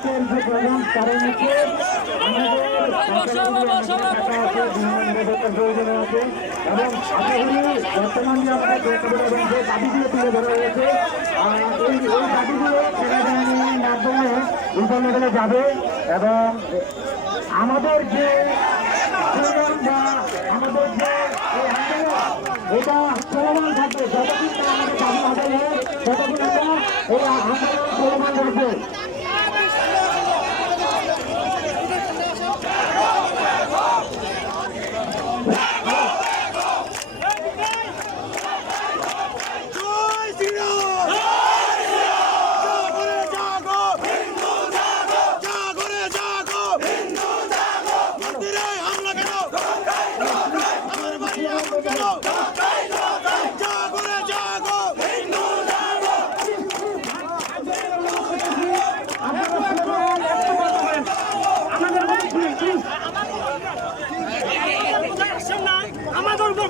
আছে এবং বর্তমান এই মাধ্যমে যাবে এবং আমাদের যে প্রোগ্রাম বা আমাদের যে এই আন্দোলন এটা চলমান থাকবে যতদিন না আমাদের দাবি আদায় হয় ততদিন এটা এই আন্দোলন চলমান থাকবে জয় শ্রীরাম জাগরে জাগো হিন্দু জাগো জাগরে জাগো হিন্দু জাগো মন্দিরে হামলা কেন আমার বাড়ি আগুন কেন জাগরে জাগো হিন্দু জাগো আমাদের উপর ভরসা করেন সনাতনী ভাইয়েরা আমরা কেউ বিশৃঙ্খলা সৃষ্টি করব না আমরা সুশীল সমাজে বসবাস করি আমরা কেউ বিশৃঙ্খলা করব না আমরা যদি অ্যাম্বুলেন্স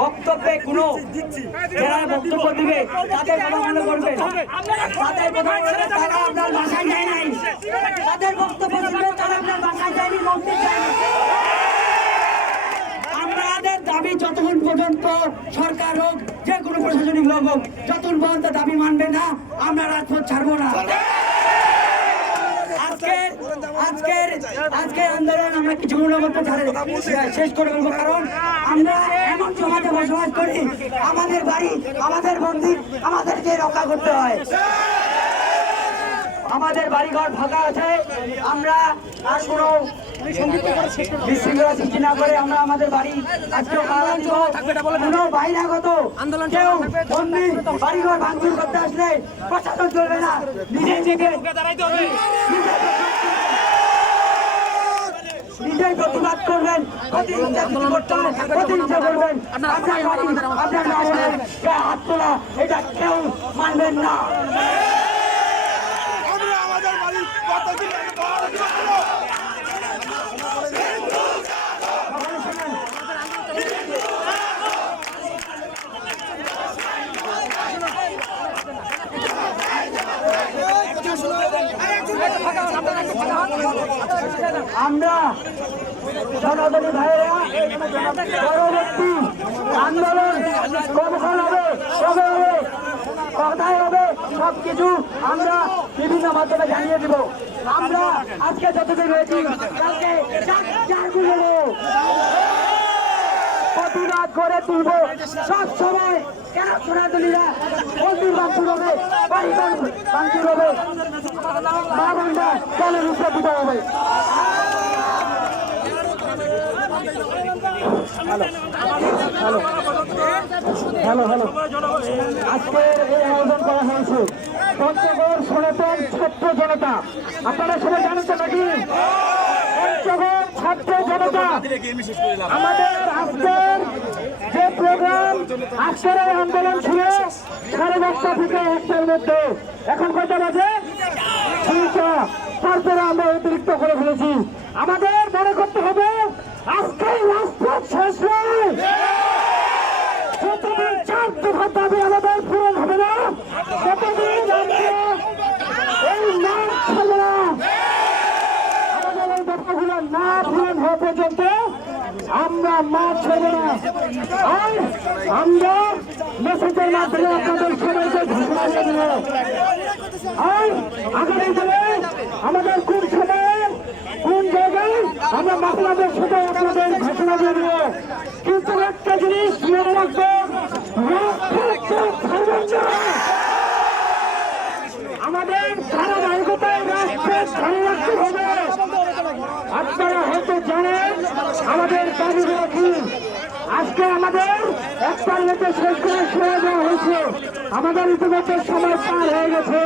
বক্তব্যে কোনো যারা বক্তব্য দিবে, তাদের কথা মনে তাদের কথা মনে তারা আপনার যায় নাই। তাদের বক্তব্য দিবে, তারা আপনার যায়নি মন্দির আমাদের দাবি যতক্ষণ পর্যন্ত সরকার হোক, যে কোনো প্রশাসনিক লোক হোক, যতক্ষণ পর্যন্ত দাবি মানবে না, আমরা রাজপথ ছাড়বো না। আজকের আজকের আন্দোলন আমরা মধ্যে ছাড়ে শেষ করে ফেলব কারণ আমরা সমাজে বসবাস করি, আমাদের বাড়ি, আমাদের মন্দির আমাদেরকে রক্ষা করতে হয়। আমাদের বাড়িঘর ফাঁকা আছে, আমরা আর কোনো বিশৃঙ্খলা সৃষ্টি না করে আমরা আমাদের বাড়ি আজকে কোনো বাইরাগত কেউ বন্দি বাড়িঘর ভাঙচুর করতে আসলে প্রশাসন চলবে না। নিজে থেকে নিজেই প্রতিবাদ করবেন প্রতিহিংসা কিছু করবেন। আপনার হাত তোলা এটা কেউ মানবেন না আমরা আমাদের বাড়ি কতদিন আগে পাহাড়ে ছিল? আমরা সনাতনী ভাইয়েরা পরবর্তী আন্দোলন কখন হবে কবে হবে কোথায় হবে, সবকিছু আমরা বিভিন্ন মাধ্যমে জানিয়ে দিব। আমরা আজকে যতদিন রয়েছি কালকে চার- গুলো করে তুলব। সব সময় কেন সোনাতলীরা মন্দির বাঞ্চুর হবে হবে? মা হবে। হ্যালো করা হয়েছে। জনতা। আপনারা সবাই জানেন তো নাকি? পঞ্চগড় ছাত্র জনতা, আমাদের আজকের যে প্রোগ্রাম, আজকের আন্দোলন ছিল, সাড়ে দশটা থেকে একটার মধ্যে। এখন কয়টা বাজে? দুইটা। তারপরে আমরা অতিরিক্ত করে ফেলেছি। আমাদের মনে করতে হবে, আজকেই রাজপথ শেষ নয় যতদিন চার দফা দাবি আমাদের পূরণ হবে না ততদিন আমরা এই মাঠ ছাড়বো না আমাদের এই দফাগুলো না পূরণ হওয়া পর্যন্ত আমরা আমরা মেসেজের মাধ্যমে আপনাদের সবাইকে ঘোষণা দিনে আমাদের কোন সময়ে, কোন জায়গায় আমরা মাসলাদের সাথে আপনাদের ঘোষণা দিয়ে দেব। কিন্তু একটা জিনিস মনে রাখব রাজপথে ছাড়বেন না। আমাদের ধারাবাহিকতায় রাজপথ ধরে রাখতে হবে আপনারা হয়তো জানেন আজকে আমাদের একটার মধ্যে শেষ করে ছেড়ে দেওয়া হয়েছে। আমাদের ইতিমধ্যে সময় পার হয়ে গেছে।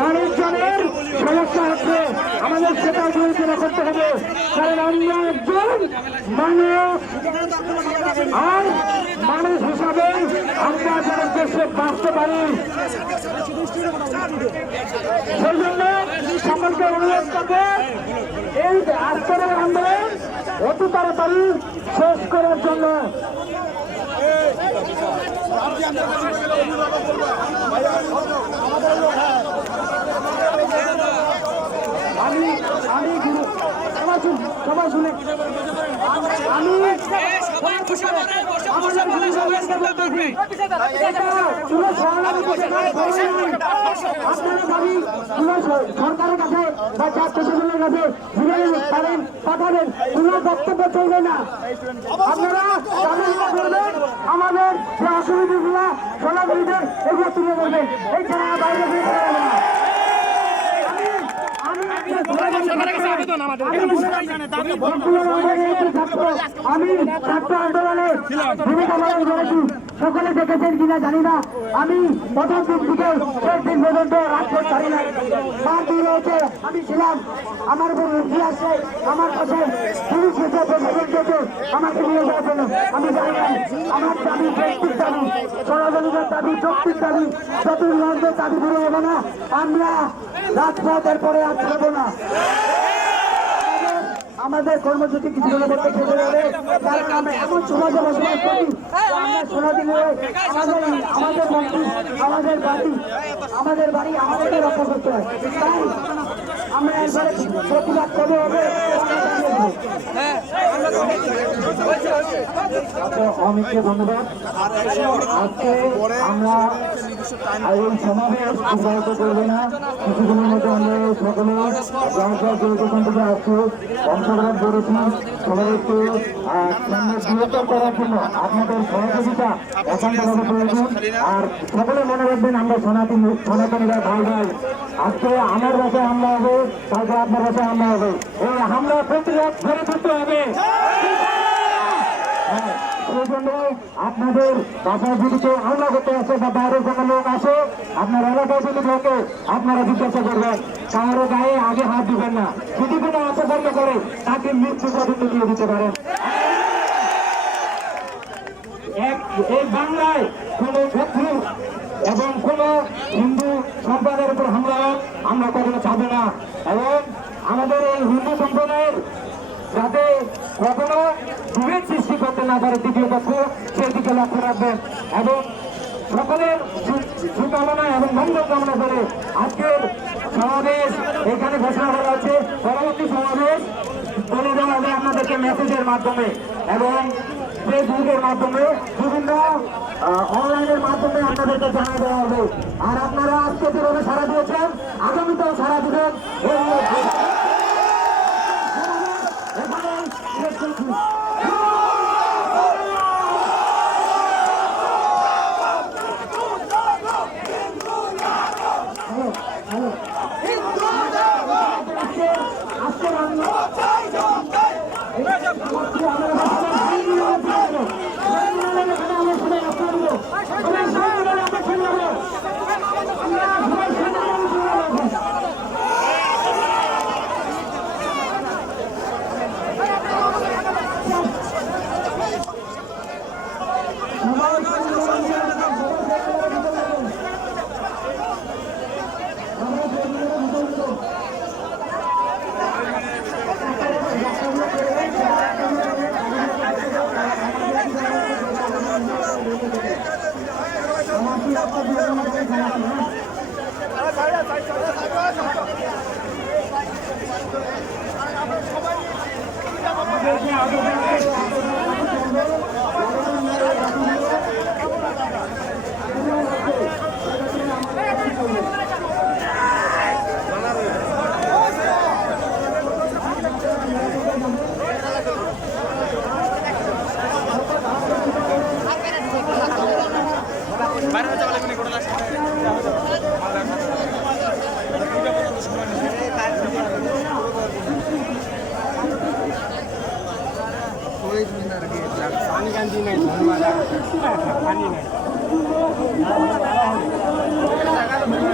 মানুষজনের সমস্যা হচ্ছে, আমাদের সেটা বিবেচনা করতে হবে। কারণ আমরা একজন মানুষ। আর মানুষ হিসাবে আমরা যেন দেশে বাঁচতে পারি। সেই জন্য সকলকে অনুরোধ করব, এই আজকের আন্দোলন অতি তাড়াতাড়ি শেষ করার জন্য। আমি আমি গুরু সবাই শুন আমি সরকারের কাছে বা চার প্রশাসনের পারেন পাঠাবেন কোনো বক্তব্য চলবে না আপনারা আমাদের যে অসুবিধাগুলো সোনাগুলিদের এগুলো তুলে ধরবেন এছাড়া বাইরে আমি ছাত্র আন্দোলনে ভূমিকা পালন করেছি। সকলে দেখেছেন কিনা জানি না। আমি প্রথম দিন থেকে শেষ দিন পর্যন্ত রাজপথ ছাড়ি নাই। মার দিন রয়েছে আমি ছিলাম। আমার উপর আসছে আমার কাছে পুলিশ প্রশাসন আমাকে নিয়ে যাওয়ার জন্য। আমি জানি না আমার দাবি যৌক্তিক দাবি। সনাতনীদের দাবি যৌক্তিক দাবি। চতুর্থের দাবি পুরো হবে না আমরা রাজপথের পরে আর ছাড়বো না। আমাদের কর্মসূচি কিছু মধ্যে শেষ যাবে। কারণ আমরা এমন সমাজে বসবাস করি আমরা সোনা দিলে আমাদের আমাদের মন্ত্রী আমাদের বাড়ি আমাদের বাড়ি আমাদেরকে রক্ষা করতে হয়। তাই আমরা একবারে প্রতিবাদ করব হবে অমিতকে ধন্যবাদ। আজকে আমরা আর এই সমাবেশ করবে না। কিছুদিনের মধ্যে আমরা সকলে আসছি অংশগ্রহণ করেছি সবাইকে বৃহত্তর করার জন্য আপনাদের আর সকলে মনে রাখবেন, আমরা সনাতনী সনাতনীরা ভাই ভাই, আজকে আমার বাসায় হামলা হবে, কালকে আপনার বাসায় হামলা হবে। এই হামলা প্রতিরোধ ধরে করতে হবে। হ্যাঁ, জন্য আপনাদের বাসায় যদি কেউ হামলা করতে আসে বা বাইরের কোনো লোক আসে আপনার এলাকায় যদি ঢোকে আপনারা জিজ্ঞাসা করবেন। কারও গায়ে আগে হাত দিবেন না। যদি কোনো অপকর্ম করে তাকে মৃত্যু পর্যন্ত দিয়ে দিতে পারেন। এই বাংলায় কোনো শত্রু এবং কোন হিন্দু সম্প্রদায়ের উপর হামলা আমরা কখনো ছাড়বো না। এবং আমাদের এই হিন্দু সম্প্রদায়ের যাতে কখনো বিভেদ সৃষ্টি না পারে দ্বিতীয় পক্ষ সেই দিকে লক্ষ্য রাখবেন এবং সকলের সুকামনা এবং মঙ্গল কামনা করে আজকের সমাবেশ এখানে ঘোষণা করা হচ্ছে। পরবর্তী সমাবেশ বলে দেওয়া হবে আপনাদেরকে মেসেজের মাধ্যমে এবং ফেসবুকের মাধ্যমে। বিভিন্ন অনলাইনের মাধ্যমে আপনাদেরকে জানা দেওয়া হবে। আর আপনারা আজকে যেভাবে সারা দিয়েছেন, আগামীতেও সারা দিবেন। ဒီနေ့ဘာမှမလုပ်ဘူး။ဘာမှမလုပ်ဘူး။